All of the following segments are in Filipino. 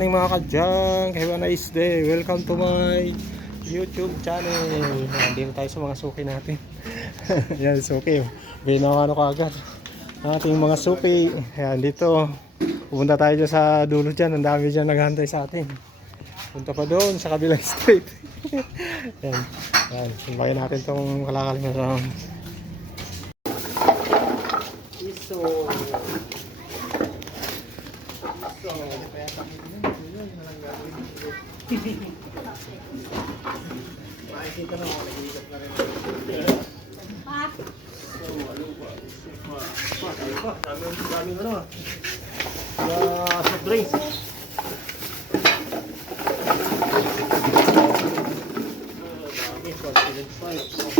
morning mga kadyang. Have a nice day. Welcome to my YouTube channel. Nandito tayo sa mga suki natin. Yan, suki. Binawano ka agad. Ating mga suki. Yan, dito. Pupunta tayo dyan sa dulo dyan. Ang dami dyan naghahantay sa atin. Punta pa doon sa kabilang street. Yan. Yan. Sumbagin natin itong kalakaling na sa iso. Makikita na ako, nag-iikot na rin. Daming ano. Soft drinks. Dami, confidence 5.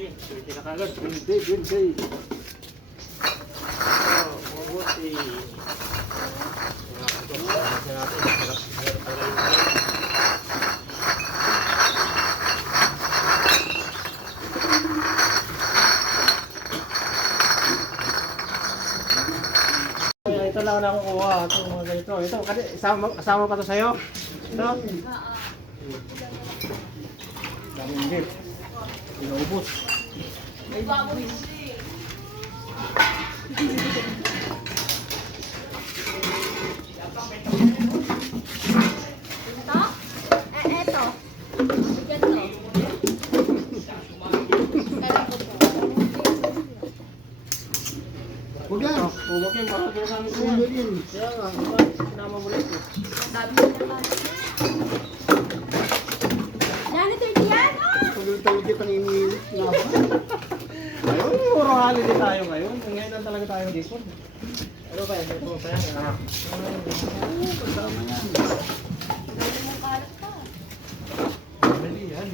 10. Pwede na kagad, 20. Mabuti. Ito lang na kukuha. Ito mga ganito. Ito, kasama pa to sa'yo? Ito? Daming gift. Inaubos. May baboy. Ito? Eto. Ganito. Huwag yan. Huwag yan. Baka ginagamit mo yan. Kaya nga. Sinama mo rin ito. Dami na ba? Ganito yan. Pag-tawag kita ng inilit nga ba? Ayun, puro holiday tayo ngayon. Ngayon lang talaga tayo dito. Ano ba yan? Ito pa yan. Kasama yan. Dali mong kalat pa. Dali yan.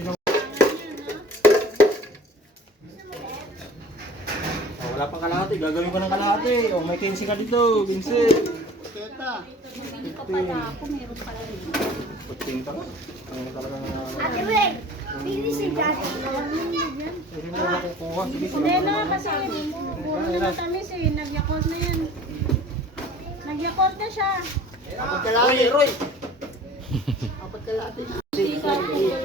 Wala pang kalahati. Gagawin ko ng kalahati. O, may 15 ka dito. Vincent. Teta. Hindi ko pala ako. Meron pala rin. 15 ka nga. Ang talaga nga. Ate Wen! Finish si Daddy. Hindi mo na kukuha. Hindi na, kasi puro naman tamis eh. Nagyakot na yan. Nagyakot na siya. Apat kalahati. Roy! Apat kalahati na. 6, 7, 8, 9,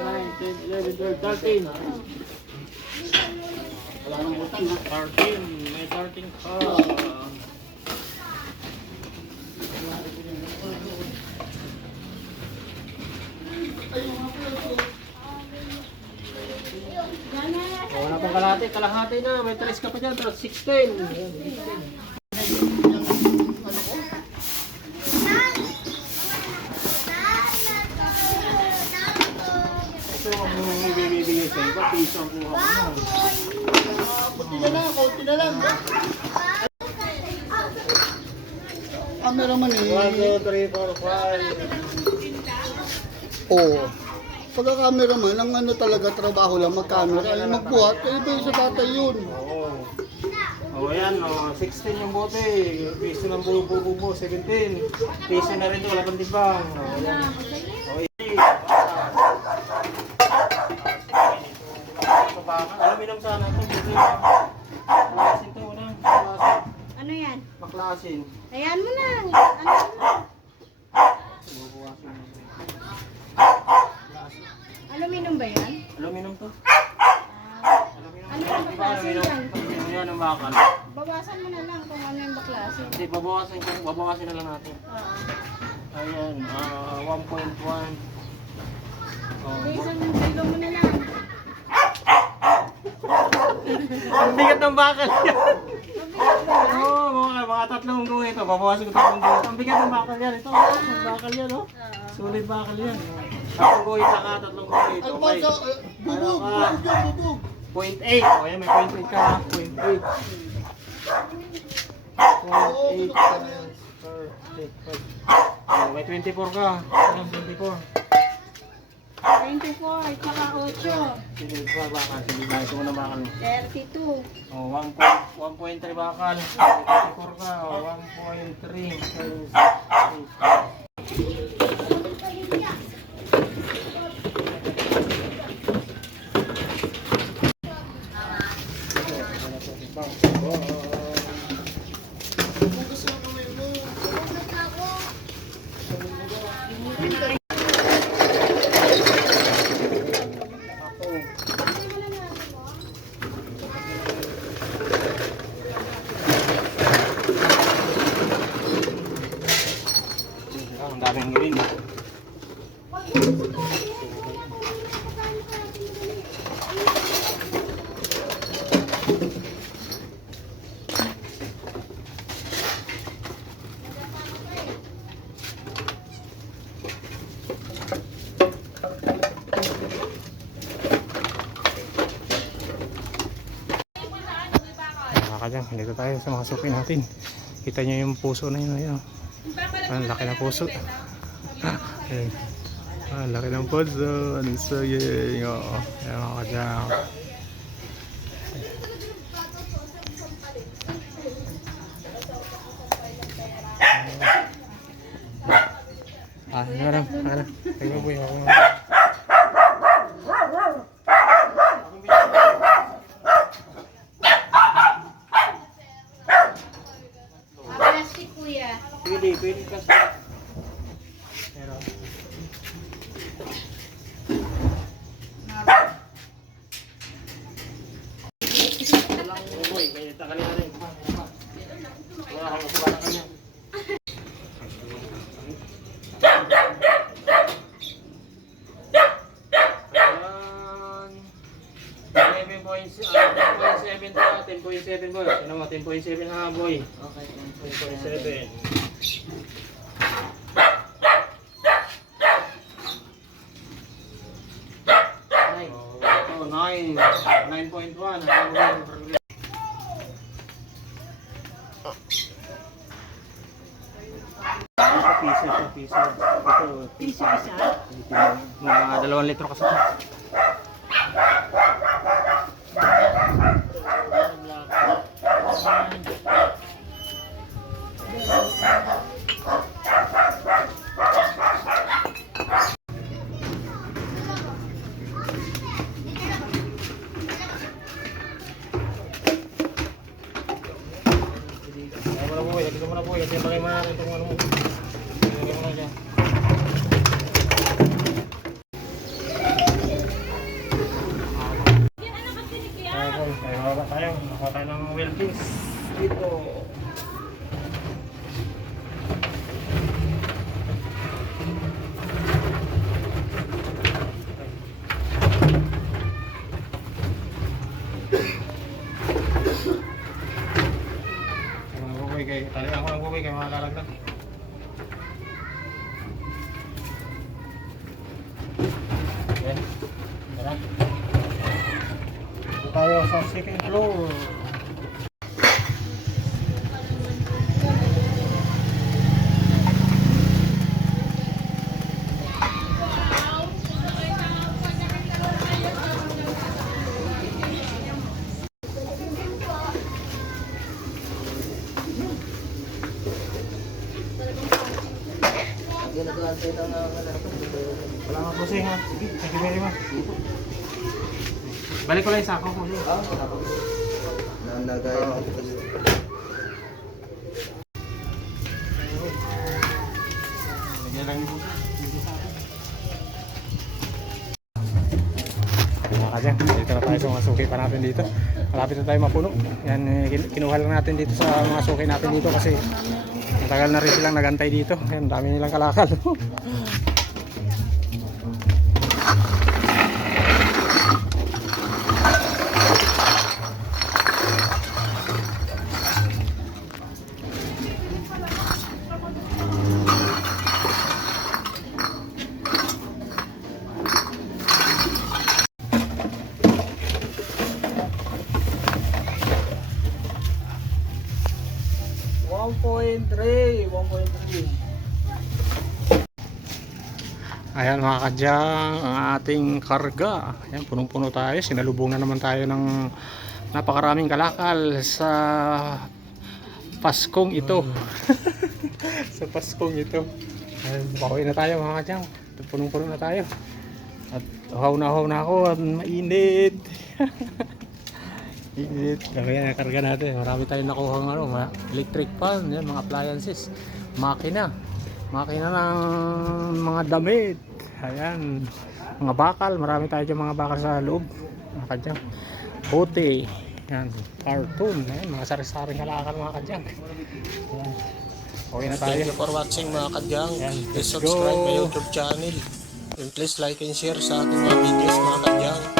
10, 11, 12, 13. Wala nang butang ha. 13. May 13 ka. Wala pang kalahati na. May 3 ka pa dyan. 16. Ito ang bibigay sa'yo. Ba't piso ang kuha ko na? Konti na lang. Cameraman eh. 1, 2, 3, 4, 5. Oo. Pagka-cameraman, ang ano talaga trabaho lang mag-camera. Ay magbuhat, eh iba yung sa tatay yun. Oo. Oh, yan. 16 yung bote. Piso ng bubo. 17. Piso na rin ito. Wala pang timbang. Oh, yan. Oh, alam sana ito. Maklasin ito. Ano yan? Maklasin. Ayan mo na. Ano mo? Aluminum ba yan? Aluminum to. Ano yung baklasin yan? Yan ang bakal. Bawasan mo na lang kung ano yung baklasin. Hindi, babawasan na lang natin. Oo. Ayan, 1.1. Hindi, isang kilo mo na lang. Ang bigat ng bakal yan. Mabigat ba yan? Oo, mga 3 hanggang ito. Babawasan ko 3 hanggang. Ang bigat ng bakal yan. Ito, ang bakal yan, oh. Sulit bakal yan. Ang guhit na ka, 3 guhit. Ano Okay. ba sa bubog? Bubog. 0.8. O yan, may 0.8 ka. 0.8. 0.8. May 24 ka. Alam, 24. 24, tsaka 8. Sige, bakal. Sige, guys, ito na bakal. 32. Oh, 1.3 bakal. 34 ka. Oh, 1.3. Ang daming green. Kakadyang, dito tayo sa mga suki natin. Kita nyo yung puso na yun. Ayun. Ang laki ng puso. Ayun. Ang laki ng puso. Ang saging. Oo. Ayan mga kadyang. Ano lang. Ano. Tingnan mo yung Plastic kuya. Pwede kasi. Pero boy, may takalin na rin. Wala akong para kanya. 10.7 boy. Ano mo? 10.7 na boy. Okay, 10.7. Oh, 9. 9.1. Piso. Ito, Piso isa. mga 2 litro kasi. Lagyan mo na po, kasi bagay mga natin itong ano mo. Lagyan mo na dyan. Kaya baba tayo. Nakuha tayo ng Wilkins dito. Talihan ko ng bubay kayo mga lalagdag. Yan. Tara. Dito tayo sa second floor. Wala nga po siya ha. Sige, thank you very much. Balik ko lang yung sako ko. Nalagay. Lagyan lang yung mga kadyang, dito na tayo sa mga suki pa natin dito. Malapit na tayo mapuno. Yan, kinuha lang natin dito sa mga suki natin dito kasi matagal na rin silang nagantay dito. Yan, dami nilang kalakal. Ayan mga kadyang, ang ating karga. Ayan, punong-puno tayo. Sinalubong na naman tayo ng napakaraming kalakal sa Paskong ito. Sa Paskong ito. Ayan, pauwi na tayo mga kadyang. Punong-puno na tayo. At uhaw na ako at mainit. Init. Kaya karga natin. Marami tayong nakuha ng mga electric fan, yan, mga appliances, makina ng mga damit. Ayan, mga bakal. Marami tayo dyan mga bakal sa loob. Mga kadyang. Bote. Yan, cartoon. Ayan, mga sari-saring kalakal mga kadyang. Ayan. Okay na tayo. Thank you for watching mga kadyang. Yan, Please let's subscribe go. my YouTube channel. And please like and share sa ating mga videos mga kadyang.